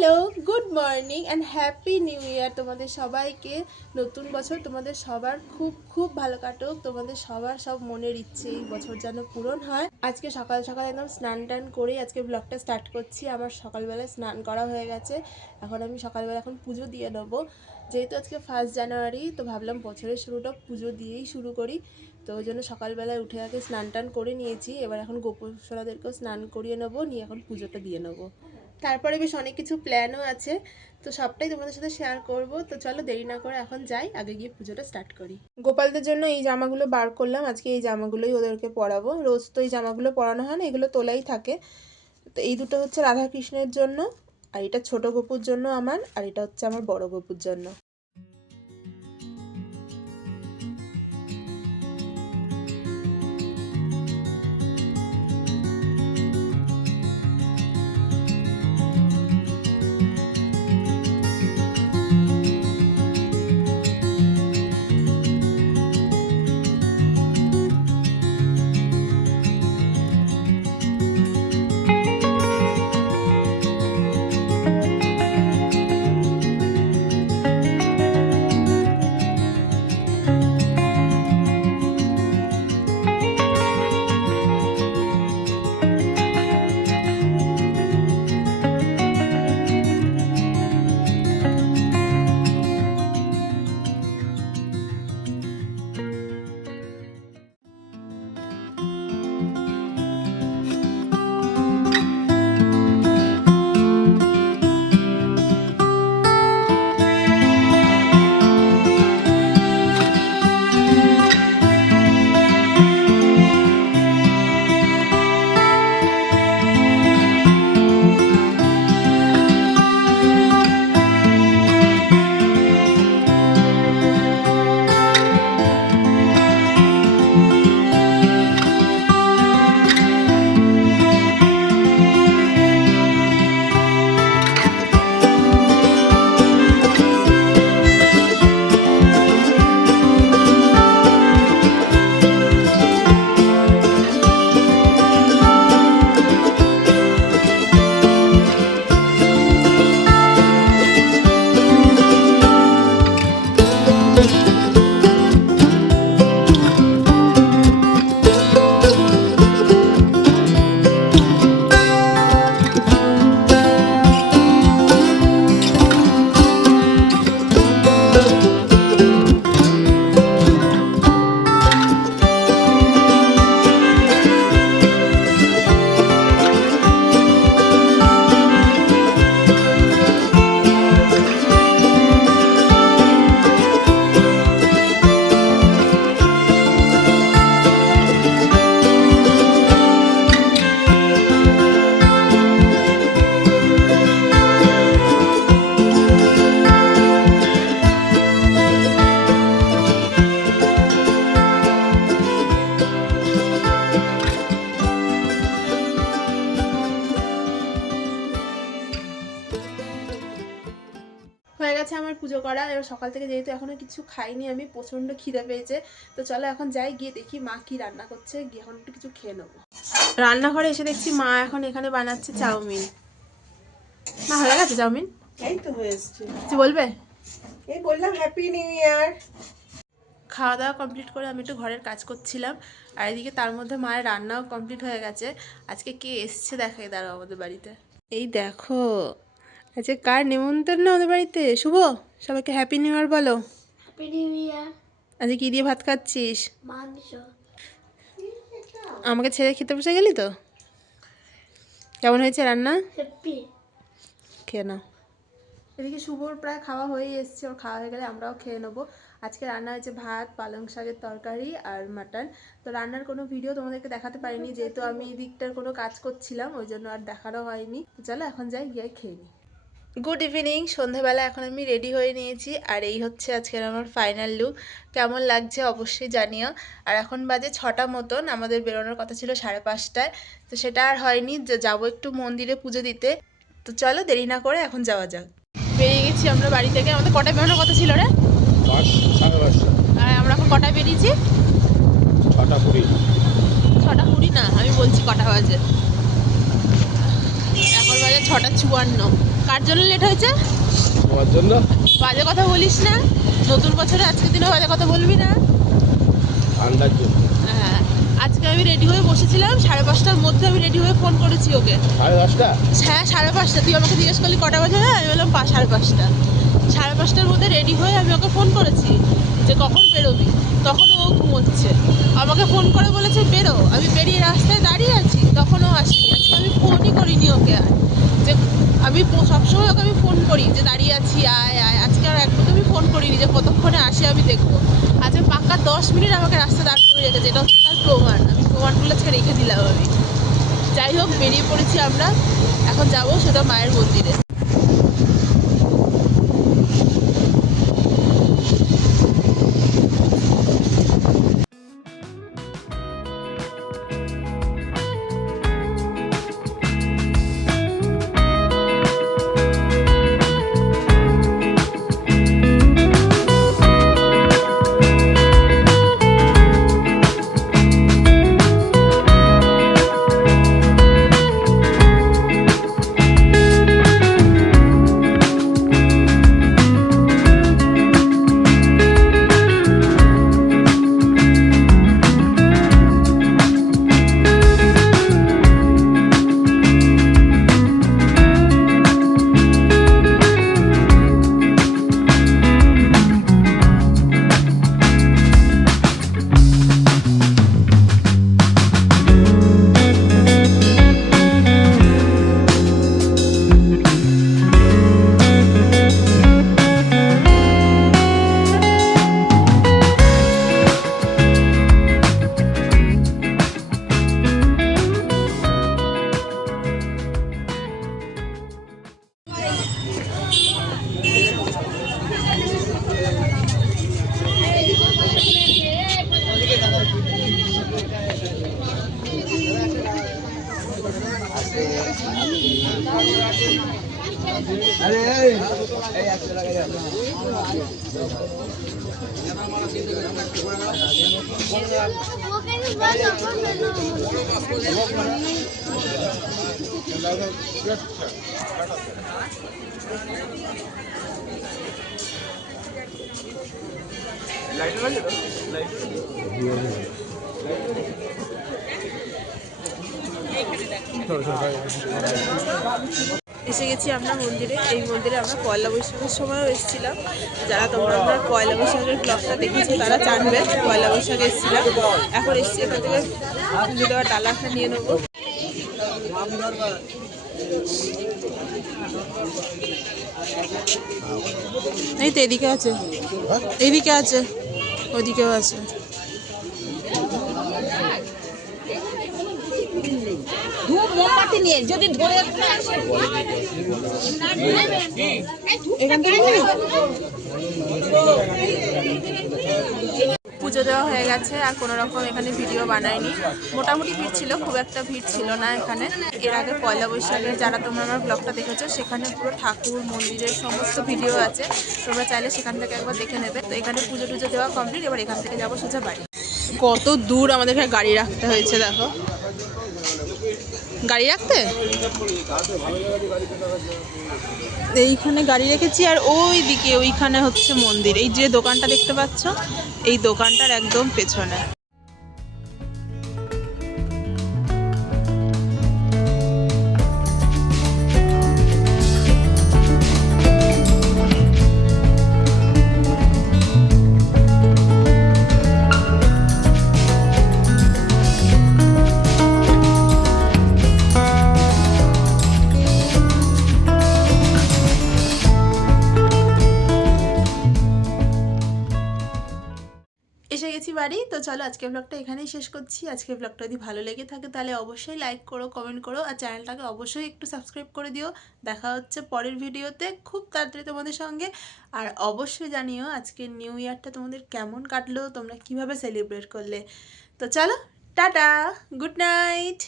Hello, good morning and happy new year তোমাদের সবাইকে। নতুন বছর তোমাদের সবার খুব খুব ভালো কাটুক। তোমাদের সবার সব মনের ইচ্ছে এই বছর যেন পূরণ হয়। আজকে সকাল সকাল একদম স্নান টান করে আজকে ব্লগটা স্টার্ট করছি। আমার সকালবেলায় স্নান করা হয়ে গেছে। এখন আমি সকালবেলা পুজো দিয়ে নেবো। যেহেতু আজকে 1 জানুয়ারি, তো ভাবলাম বছরের শুরুটা পুজো দিয়েই শুরু করি। তো ওই জন্য সকালবেলায় উঠে আগে স্নান টান করে নিয়েছি। এবার এখন গোপুসোনাদেরকেও স্নান করিয়ে নেবো, নিয়ে এখন পুজোটা দিয়ে নেবো। তারপরে বেশ অনেক কিছু প্ল্যানও আছে, তো সবটাই তোমাদের সাথে শেয়ার করব। তো চলো দেরি না করে এখন যাই, আগে গিয়ে পুজোটা স্টার্ট করি। গোপালদের জন্য এই জামাগুলো বার করলাম, আজকে এই জামাগুলোই ওদেরকে পরাবো। রোজ তো এই জামাগুলো পরানো হয় না, এগুলো তোলাই থাকে। তো এই দুটো হচ্ছে রাধা কৃষ্ণের জন্য, আর এটা ছোট গোপুর জন্য আমার, আর এটা হচ্ছে আমার বড় গোপুর জন্য। হয়ে গেছে আমার পুজো করা। এবার সকাল থেকে যেহেতু এখনো কিছু খাইনি, আমি প্রচন্ড খিদে পেয়েছে। তো চলো এখন যাই, গিয়ে দেখি মা কি রান্না করছে, গিয়ে এখন একটু কিছু খেয়ে নেবো। রান্নাঘরে এসে দেখছি মা এখন এখানে বানাচ্ছে চাউমিন। মা হয়ে গেছে চাউমিন? এই তো হয়ে এসছে। কিছু বলবে? এই বললাম হ্যাপি নিউ ইয়ার। খাওয়া দাওয়া কমপ্লিট করে আমি একটু ঘরের কাজ করছিলাম, আর এদিকে তার মধ্যে মায়ের রান্নাও কমপ্লিট হয়ে গেছে। আজকে কে এসছে দেখাই দাঁড়াও আমাদের বাড়িতে। এই দেখো, আজকে কার নেমন্তন্ন আমাদের বাড়িতে। শুভ, সবাইকে হ্যাপি নিউ ইয়ার বলো। Happy new year. আজকে কি দিয়ে ভাত খাচ্ছিস? মাংস। আমাকে ছেড়ে খেতে বসে গেলি তো? কেমন হয়েছে রান্না? হ্যাপি। খেয়ে নাও। এদিকে শুভর প্রায় খাওয়া হয়ে এসছে, ওর খাওয়া হয়ে গেলে আমরাও খেয়ে নেবো। আজকে রান্না হয়েছে ভাত, পালং শাকের তরকারি আর মাটন। তো রান্নার কোনো ভিডিও তোমাদেরকে দেখাতে পারিনি, যেহেতু আমি এই দিকটার কোনো কাজ করছিলাম, ওই জন্য আর দেখানো হয়নি। তো চলো এখন যাই, গিয়ে খেয়ে নিই। গুড ইভিনিং, সন্ধেবেলা এখন আমি রেডি হয়ে নিয়েছি, আর এই হচ্ছে আজকের আমার ফাইনাল লুক। কেমন লাগছে অবশ্যই জানিও। আর এখন বাজে 6টা মতন, আমাদের বেরোনোর কথা ছিল 5:30টায়, তো সেটা আর হয়নি। যাবো একটু মন্দিরে পুজো দিতে। তো চলো দেরি না করে এখন যাওয়া যাক। বেরিয়ে গেছি আমরা বাড়ি থেকে। আমাদের কটায় বেরোনোর কথা ছিল রে? 5:30। আর আমরা এখন কটায় বেরিয়েছি? 6:20। 6:20 না, আমি বলছি কটা বাজে। এখন বাজে 6:54। কার জন্য লেট হয়েছে? তোমার জন্য। বাজে কথা বলিস না, নতুন বছরে আজকের দিনে বাজে কথা বলবি না। ঠান্ডার জন্য। হ্যাঁ, আজকে আমি রেডি হয়ে বসেছিলাম, 5:30টার মধ্যে আমি রেডি হয়ে ফোন করেছি ওকে। 10:30? হ্যাঁ 5:30, তুই আমাকে জিজ্ঞেস করলি কটা বাজে, হ্যাঁ আমি বললাম 5:30। 5:30টার মধ্যে রেডি হয়ে আমি ওকে ফোন করেছি যে কখন বেরোবি, তখন ও ঘুমোচ্ছে। আমাকে ফোন করে বলেছে বেরো, আমি বেরিয়ে রাস্তায় দাঁড়িয়ে আছি, তখনও আসিনি। আজকে আমি ফোনই করিনি ওকে, আর যে আমি সবসময় ওকে আমি ফোন করি যে দাঁড়িয়ে আছি আয় আয়, আজকে আর একটু আমি ফোন করিনি যে কতক্ষণে আসে আমি দেখবো। আজকে পাক্কা 10 মিনিট আমাকে রাস্তা দাঁড় করে রেখেছে, এটা হচ্ছে তার প্রমাণ। আমি প্রমাণগুলো আজকে রেখে দিলাম আমি। যাই হোক, বেরিয়ে পড়েছি আমরা, এখন যাবো সোজা মায়ের মন্দিরে। এসে গেছি আমরা মন্দিরে। এই মন্দিরে আমরা পয়লা বৈশাখের সময়ও এসেছিলাম। যারা তোমরা আমার পয়লা বৈশাখের ব্লগটা দেখেছো তারা জানবে পয়লা বৈশাখে এসেছিলাম। এখন এসেছি, এখান থেকে পুজো দেওয়ার ডালাটা নিয়ে নেবো। এই তো এদিকে আছে, এইদিকে আছে, ওদিকেও আছে। ধূপ মোমবাতি নিয়ে যদি ধরে এখান থেকে পুজো দেওয়া হয়ে গেছে, আর কোনো রকম এখানে ভিডিও বানাইনি। মোটামুটি ভিড় ছিল, খুব একটা ভিড় ছিল না এখানে। এর আগে পয়লা বৈশাখের যারা তোমরা আমার ব্লগটা দেখেছো সেখানে পুরো ঠাকুর মন্দিরের সমস্ত ভিডিও আছে, তোমরা চাইলে সেখান থেকে একবার দেখে নেবে। তো এখানে পুজো টুজো দেওয়া কমপ্লিট, এবার এখান থেকে যাবো সোজা বাড়ি। কত দূর আমাদেরকে গাড়ি রাখতে হয়েছে, দেখো গাড়ি রাখতে এইখানে গাড়ি রেখেছি। আর ওই দিকে ওইখানে হচ্ছে মন্দির, এই যে দোকানটা দেখতে পাচ্ছ এই দোকানটার একদম পেছনে। এসে গেছি বাড়ি। তো চলো আজকের ব্লগটা এখানেই শেষ করছি। আজকের ব্লগটা যদি ভালো লেগে থাকে তাহলে অবশ্যই লাইক করো, কমেন্ট করো, আর চ্যানেলটাকে অবশ্যই একটু সাবস্ক্রাইব করে দিও। দেখা হচ্ছে পরের ভিডিওতে খুব তাড়াতাড়ি তোমাদের সঙ্গে। আর অবশ্যই জানিও আজকের নিউ ইয়ারটা তোমাদের কেমন কাটলো, তোমরা কিভাবে সেলিব্রেট করলে। তো চলো, টাটা, গুড নাইট।